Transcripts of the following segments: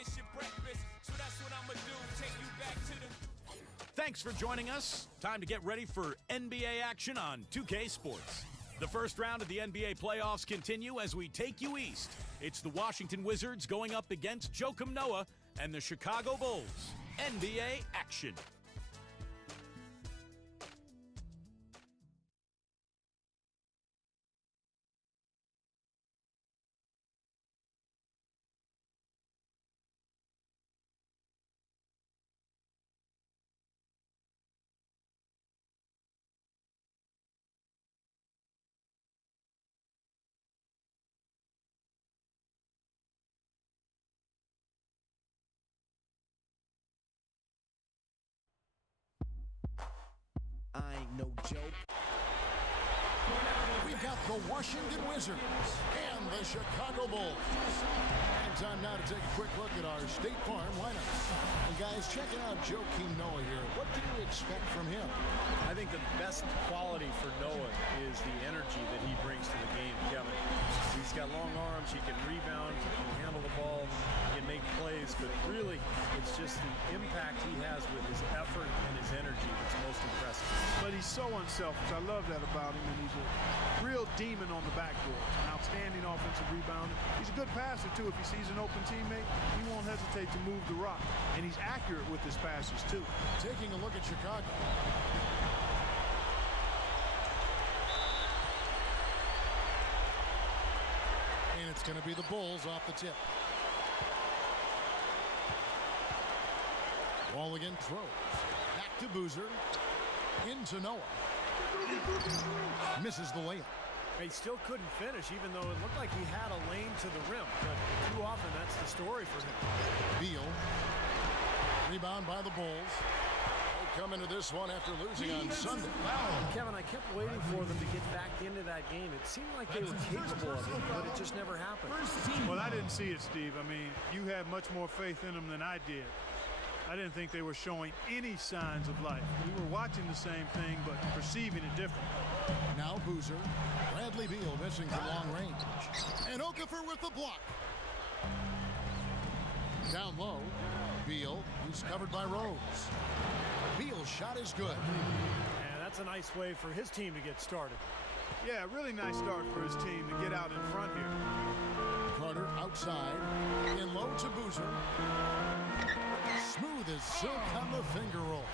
finish your breakfast. So that's what I'ma do, take you back to the... Thanks for joining us. Time to get ready for NBA action on 2K Sports. The first round of the NBA playoffs continue as we take you east. It's the Washington Wizards going up against Joakim Noah and the Chicago Bulls. NBA action. I ain't no joke. We've got the Washington Wizards and the Chicago Bulls. And time now to take a quick look at our State Farm lineups. And guys, checking out Joakim Noah here. What do you expect from him? I think the best quality for Noah is the energy that he brings to the game, Kevin. He's got long arms, he can rebound, he can handle the ball, he can make plays, but really it's just the impact he has with his effort and his energy that's most impressive. But he's so unselfish. I love that about him, and he's a real demon on the backboard. An outstanding offensive rebounder. He's a good passer, too. If he sees an open teammate, he won't hesitate to move the rock. And he's accurate with his passes, too. Taking a look at Chicago. And it's going to be the Bulls off the tip. Ball again, throws. Back to Boozer. Into Noah. Misses the layup. He still couldn't finish, even though it looked like he had a lane to the rim. But too often, that's the story for him. Beal. Rebound by the Bulls. They come into this one after losing on Sunday. Kevin, I kept waiting for them to get back into that game. It seemed like they were capable of it, but it just never happened. Well, I didn't see it, Steve. I mean, you had much more faith in them than I did. I didn't think they were showing any signs of life. We were watching the same thing, but perceiving it differently. Now Boozer. Bradley Beal missing from long range. And Okafor with the block. Down low. Beal, who's covered by Rose. Beal's shot is good. Yeah, that's a nice way for his team to get started. Yeah, really nice start for his team to get out in front here. Carter outside. In low to Boozer. Smooth as silk on the finger roll.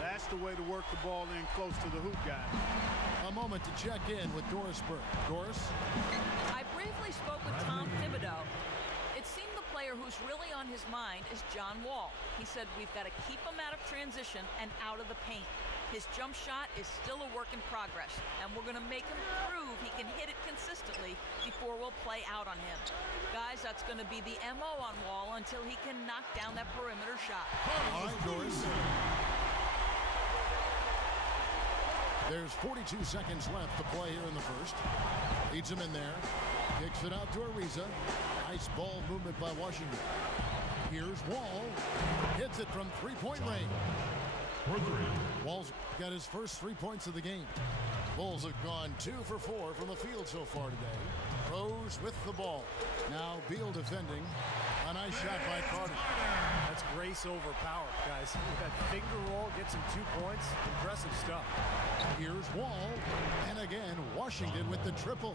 That's the way to work the ball in close to the hoop guy. A moment to check in with Doris Burke. Doris? I briefly spoke with Tom Thibodeau. It seemed the player who's really on his mind is John Wall. He said we've got to keep him out of transition and out of the paint. His jump shot is still a work in progress, and we're going to make him prove he can hit it consistently before we'll play out on him. Guys, that's going to be the MO on Wall until he can knock down that perimeter shot. All right, Doris. There's 42 seconds left to play here in the first. Leads him in there. Kicks it out to Ariza. Nice ball movement by Washington. Here's Wall. Hits it from three-point range. Wall's got his first 3 points of the game. Bulls have gone 2 for 4 from the field so far today. Rose with the ball. Now Beal defending. A nice shot by Carter. That's grace over power, guys. With that finger roll, gets him 2 points. Impressive stuff. Here's Wall. And again, Washington with the triple.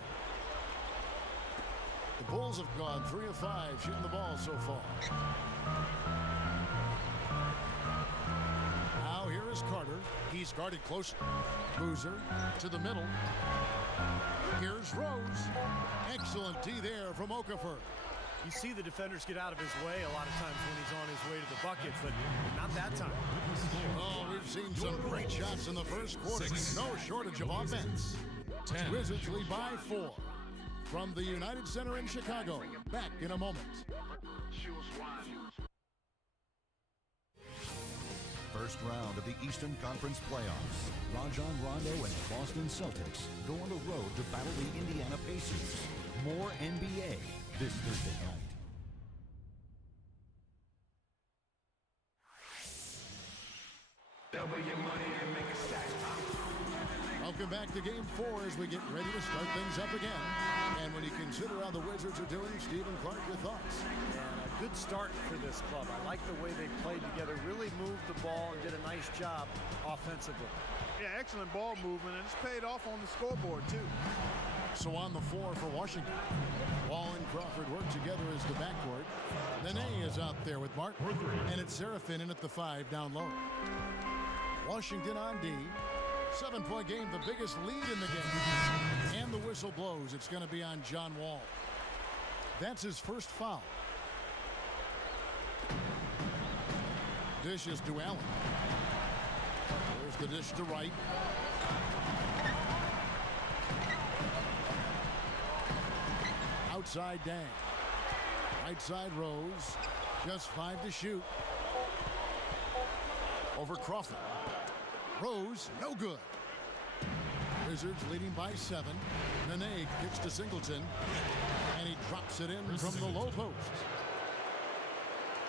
The Bulls have gone 3 of 5 shooting the ball so far. Now here is Carter. He's guarded closer. Boozer to the middle. Here's Rose. Excellent D there from Okafor. You see the defenders get out of his way a lot of times when he's on his way to the bucket, but not that time. Oh, we've seen some great shots in the first quarter. No shortage of offense. Wizards lead by 4. From the United Center in Chicago. Back in a moment. First round of the Eastern Conference playoffs. Rajon Rondo and the Boston Celtics go on the road to battle the Indiana Pacers. More NBA this Thursday night. A Welcome back to Game 4 as we get ready to start things up again. And when you consider how the Wizards are doing, Stephen Clark, your thoughts? And a good start for this club. I like the way they played together, really moved the ball and did a nice job offensively. Yeah, excellent ball movement, and it's paid off on the scoreboard, too. So on the floor for Washington, Wall and Crawford work together as the backcourt. Nene is out there with Mark, and it's Serafin in at the 5 down low. Washington on D. 7-point game, the biggest lead in the game. And the whistle blows. It's going to be on John Wall. That's his first foul. Dish is to Allen. There's the dish to Wright. Outside Dang. Right side Rose. Just 5 to shoot. Over Crawford. Rose, no good. Wizards leading by 7. Nene kicks to Singleton. And he drops it in from the low post.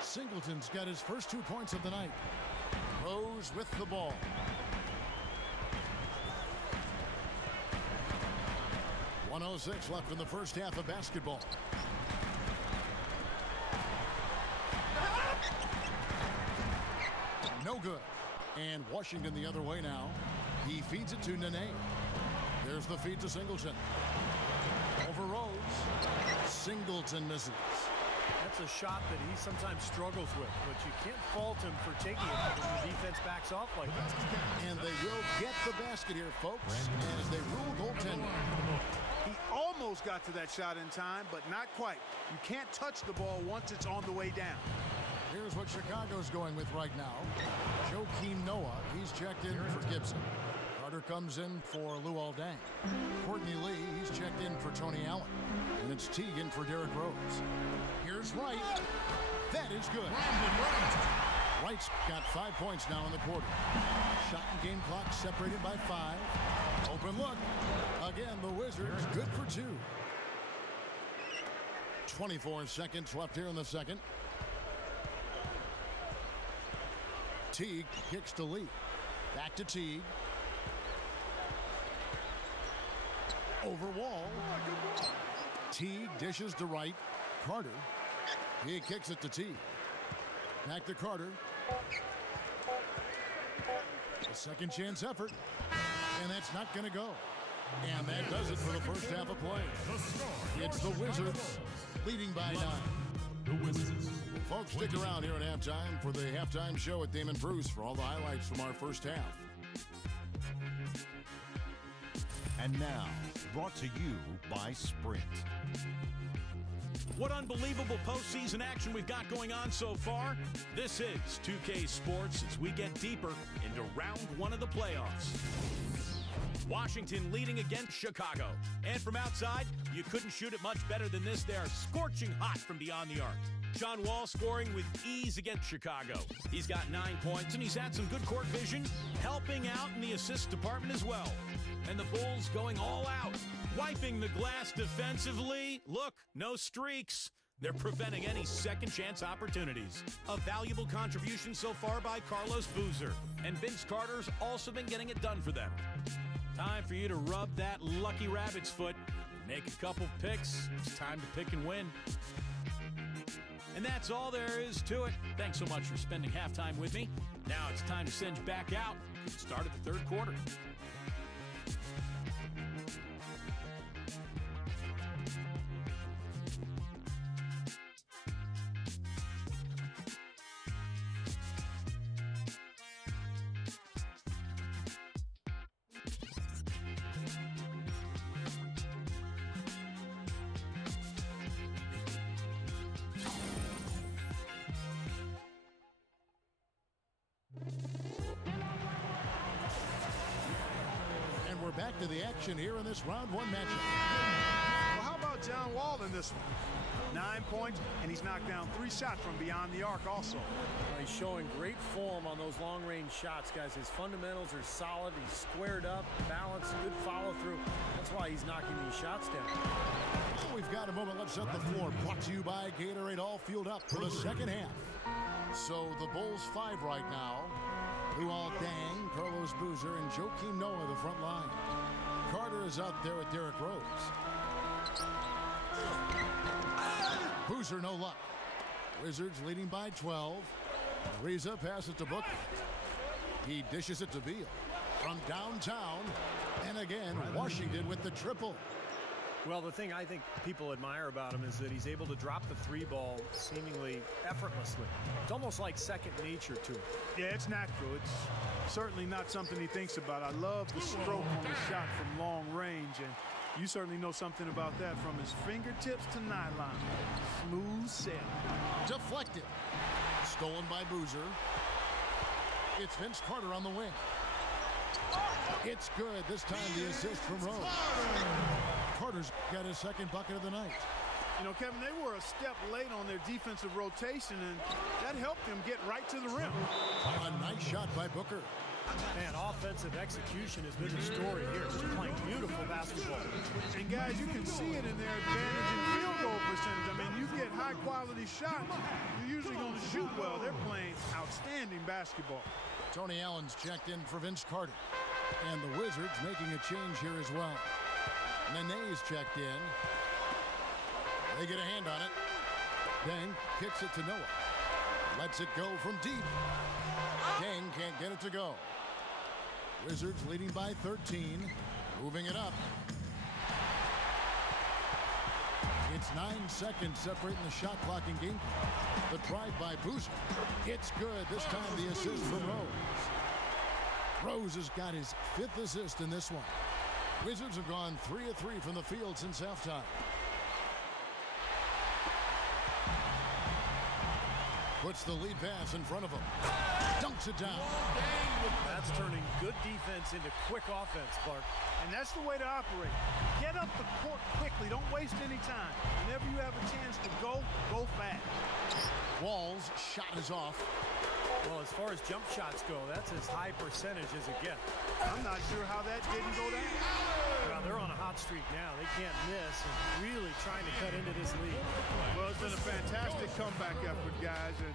Singleton's got his first 2 points of the night. Rose with the ball. .106 left in the first half of basketball. No good. And Washington the other way now. He feeds it to Nene. There's the feed to Singleton. Over Rose. Singleton misses. That's a shot that he sometimes struggles with, but you can't fault him for taking it when the defense backs off like that. And they will get the basket here, folks, as they rule goaltending. He almost got to that shot in time, but not quite. You can't touch the ball once it's on the way down. Here's what Chicago's going with right now. Joakim Noah, he's checked in for Gibson. Carter comes in for Luol Deng. Courtney Lee, he's checked in for Tony Allen. And it's Teagan for Derrick Rose. Here's Wright. That is good. Wright's got 5 points now in the quarter. Shot and game clock separated by 5. Open look. Again, the Wizards good for 2. 24 seconds left here in the second. Teague kicks to Lee. Back to Teague. Over Wall. Teague dishes to Wright. Carter. He kicks it to Teague. Back to Carter. A second chance effort. And that's not going to go. And that does it for the first half of play. It's the Wizards leading by 9. The Wizards. Folks, stick around here at halftime for the halftime show with Damon Bruce for all the highlights from our first half. And now, brought to you by Sprint. What unbelievable postseason action we've got going on so far. This is 2K Sports as we get deeper into round 1 of the playoffs. Washington leading against Chicago. And from outside, you couldn't shoot it much better than this. They are scorching hot from beyond the arc. John Wall scoring with ease against Chicago. He's got 9 points, and he's had some good court vision, helping out in the assist department as well. And the Bulls going all out, wiping the glass defensively. Look, no streaks. They're preventing any second-chance opportunities. A valuable contribution so far by Carlos Boozer. And Vince Carter's also been getting it done for them. Time for you to rub that lucky rabbit's foot. Make a couple picks. It's time to pick and win. And that's all there is to it. Thanks so much for spending halftime with me. Now it's time to send you back out for the start of the third quarter. We're back to the action here in this round 1 matchup. Well, how about John Wall in this one? 9 points, and he's knocked down 3 shots from beyond the arc also. He's showing great form on those long-range shots, guys. His fundamentals are solid. He's squared up, balanced, good follow-through. That's why he's knocking these shots down. We've got a moment left set the floor. Brought to you by Gatorade, all fueled up for the second half. So the Bulls 5 right now. Luol Deng, Carlos Boozer, and Joakim Noah the front line. Carter is out there with Derrick Rose. Boozer, no luck. Wizards leading by 12. Ariza passes to Booker. He dishes it to Beal. From downtown, and again, Washington with the triple. Well, the thing I think people admire about him is that he's able to drop the three ball seemingly effortlessly. It's almost like second nature to him. Yeah, it's natural. It's certainly not something he thinks about. I love the stroke on the shot from long range, and you certainly know something about that from his fingertips to nylon. Smooth sailing. Deflected. Stolen by Boozer. It's Vince Carter on the wing. It's good. This time the assist from Rose. Carter's got his second bucket of the night. You know, Kevin, they were a step late on their defensive rotation, and that helped them get right to the rim. A nice shot by Booker. Man, offensive execution has been the story here. They're playing beautiful basketball. And guys, you can see it in their advantage in field goal percentage. I mean, you get high-quality shots, you're usually going to shoot well. They're playing outstanding basketball. Tony Allen's checked in for Vince Carter. And the Wizards making a change here as well. Nene's checked in. They get a hand on it. Deng kicks it to Noah. Lets it go from deep. Deng can't get it to go. Wizards leading by 13. Moving it up. It's 9 seconds separating the shot clock and game. The drive by Boozer. It's good. This time the assist from Rose. Rose has got his 5th assist in this one. Wizards have gone 3 of 3 from the field since halftime. Puts the lead pass in front of him. Dunks it down. That's turning good defense into quick offense, Clark. And that's the way to operate. Get up the court quickly. Don't waste any time. Whenever you have a chance to go fast. Wall's shot is off. Well, as far as jump shots go, that's as high percentage as it gets. I'm not sure how that didn't go down. Well, they're on a hot streak now. They can't miss and really trying to cut into this lead. Well, it's been a fantastic comeback effort, guys, and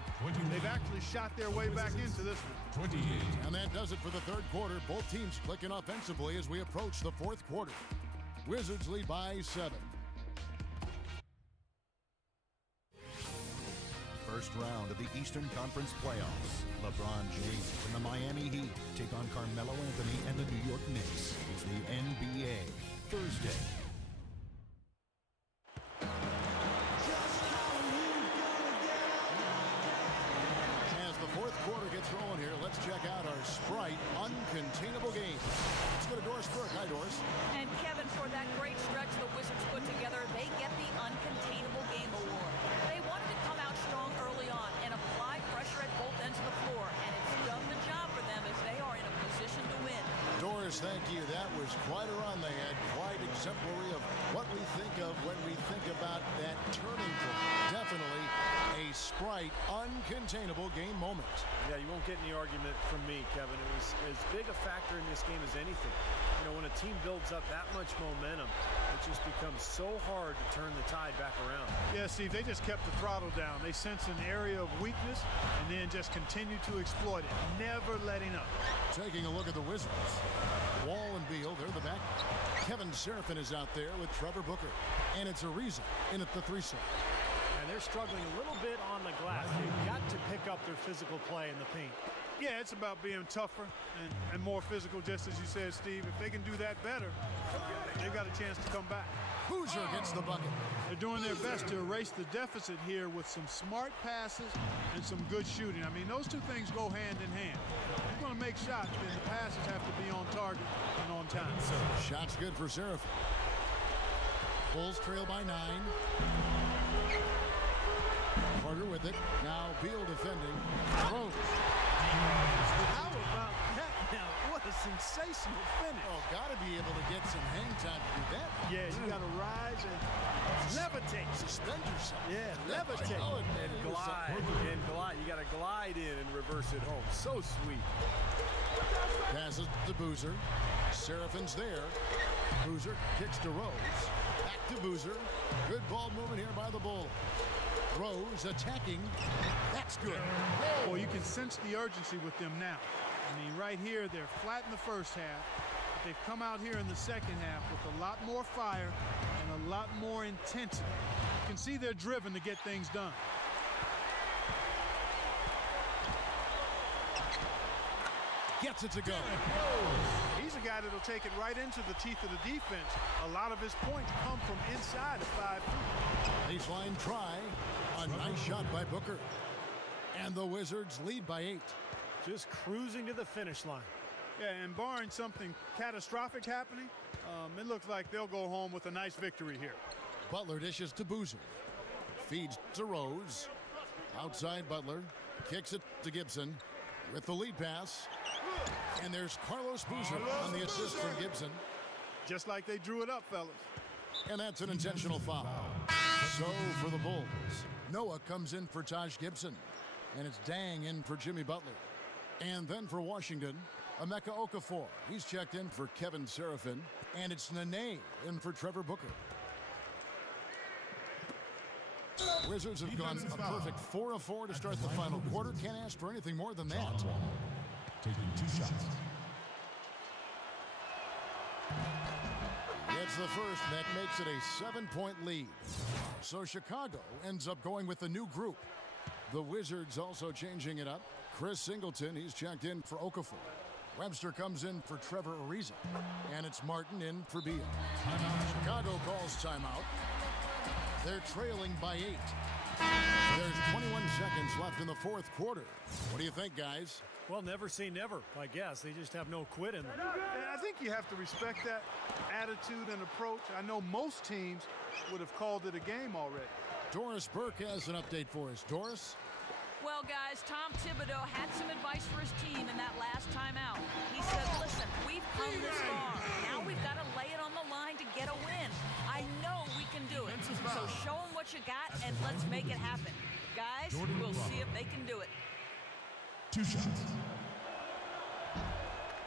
they've actually shot their way back into this one. 28. And that does it for the third quarter. Both teams clicking offensively as we approach the fourth quarter. Wizards lead by 7. First round of the Eastern Conference playoffs. LeBron James and the Miami Heat take on Carmelo Anthony and the New York Knicks. It's the NBA Thursday. As the fourth quarter gets rolling here, let's check out our Sprite Uncontainable Game. Let's go to Doris Burke. Hi, Doris. And Kevin, for that great stretch the Wizards put together, they get the Uncontainable Game Award. They wanted to come out strong early on and apply pressure at both ends of the floor, and it's done the job for them as they are in a position to win. Doris, thank you. That was quite a run they had. Quite exemplary of what we think of when we think about that turning point. Definitely a Sprite Uncontainable Game moment. Yeah, you won't get any argument from me, Kevin. It was as big a factor in this game as anything. You know, when a team builds up that much momentum, it just becomes so hard to turn the tide back around. Yeah, Steve, they just kept the throttle down. They sensed an area of weakness and then just continued to exploit it, never letting up. Taking a look at the Wizards. Wall and Beal, they're the back. Kevin Seraphin is out there with Trevor Booker. And it's Ariza in at the 3-slot. And they're struggling a little bit on the glass. They've got to pick up their physical play in the paint. Yeah, it's about being tougher and more physical, just as you said, Steve. If they can do that better, they've got a chance to come back. Boozer gets the bucket. They're doing their best to erase the deficit here with some smart passes and some good shooting. I mean, those two things go hand in hand. If you're going to make shots, then the passes have to be on target and on time. Shots good for Seraphin. Bulls trail by 9. Carter with it. Now Beal defending. Rose. How about that now? What a sensational finish. Oh, got to be able to get some hang time to do that. Yeah, you got to rise and levitate. Suspend yourself. Yeah, levitate. Oh, And glide. You got to glide in and reverse it home. So sweet. Passes to Boozer. Seraphin's there. Boozer kicks to Rose. Back to Boozer. Good ball movement here by the Bulls. Rose attacking. That's good. Well, you can sense the urgency with them now. I mean, right here, they're flat in the first half. They've come out here in the second half with a lot more fire and a lot more intensity. You can see they're driven to get things done. Gets it to go. He's a guy that'll take it right into the teeth of the defense. A lot of his points come from inside of 5 feet. Baseline try. A nice shot by Booker. And the Wizards lead by 8. Just cruising to the finish line. Yeah, and barring something catastrophic happening, it looks like they'll go home with a nice victory here. Butler dishes to Boozer. Feeds to Rose. Outside Butler. Kicks it to Gibson. With the lead pass. And there's Carlos Boozer on the assist from Gibson. Just like they drew it up, fellas. And that's an intentional foul. So for the Bulls, Noah comes in for Taj Gibson. And it's Dang in for Jimmy Butler. And then for Washington, Emeka Okafor. He's checked in for Kevin Seraphin. And it's Nene in for Trevor Booker. Wizards have gone a perfect 4 of 4 to start the final quarter. Can't ask for anything more than that. Taking 2 shots. It's the first. That makes it a 7-point lead. So Chicago ends up going with the new group. The Wizards also changing it up. Chris Singleton, he's checked in for Okafor. Webster comes in for Trevor Ariza. And it's Martin in for Beal. Chicago calls timeout. They're trailing by 8. There's 21 seconds left in the fourth quarter. What do you think, guys? Well, never say never, I guess. They just have no quit in them. I think you have to respect that attitude and approach. I know most teams would have called it a game already. Doris Burke has an update for us. Doris? Well, guys, Tom Thibodeau had some advice for his team in that last timeout. He said, listen, we've come this far. Now we've got to lay it on the line to get a win. I know we can do it. So show them what you got, and let's make it happen. Guys, we'll see if they can do it. 2 shots.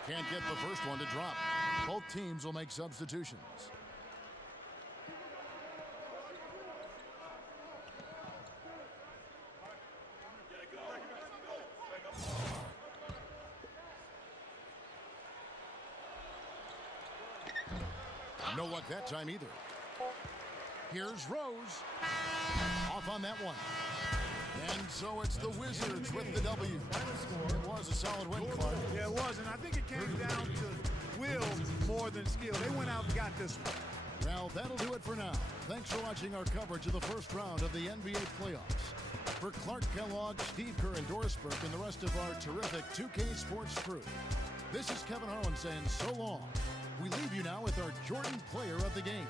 Can't get the first one to drop. Both teams will make substitutions. No luck that time either. Here's Rose. Off on that one. And so it's the Wizards with the W. It was a solid win, Clark. Yeah, it was, and I think it came down to will more than skill. They went out and got this one. Well, that'll do it for now. Thanks for watching our coverage of the first round of the NBA playoffs. For Clark Kellogg, Steve Kerr, and Doris Burke, and the rest of our terrific 2K Sports crew, this is Kevin Harlan saying so long. We leave you now with our Jordan Player of the Game.